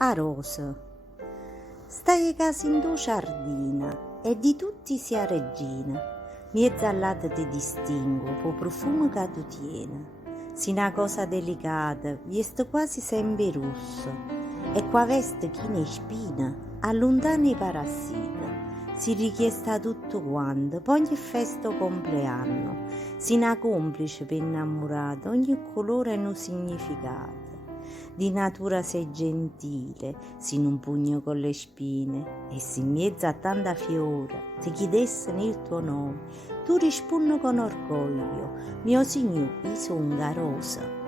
A rosa. Stai casa in tua giardina e di tutti sia regina. Miezza all'altra ti distingo, po' profumo che tu tieni. Si una cosa delicata, veste quasi sempre rosso. E qua veste chi ne spina, allontana i parassiti. Si richiesta tutto quanto, poi ogni festa o compleanno. Si una complice per innamorata, ogni colore e un significato. Di natura sei gentile, sin un pugno con le spine, e se in mezzo a tanta fiore ti chiedessero il tuo nome, tu rispondi con orgoglio, mio signore, io sono rosa.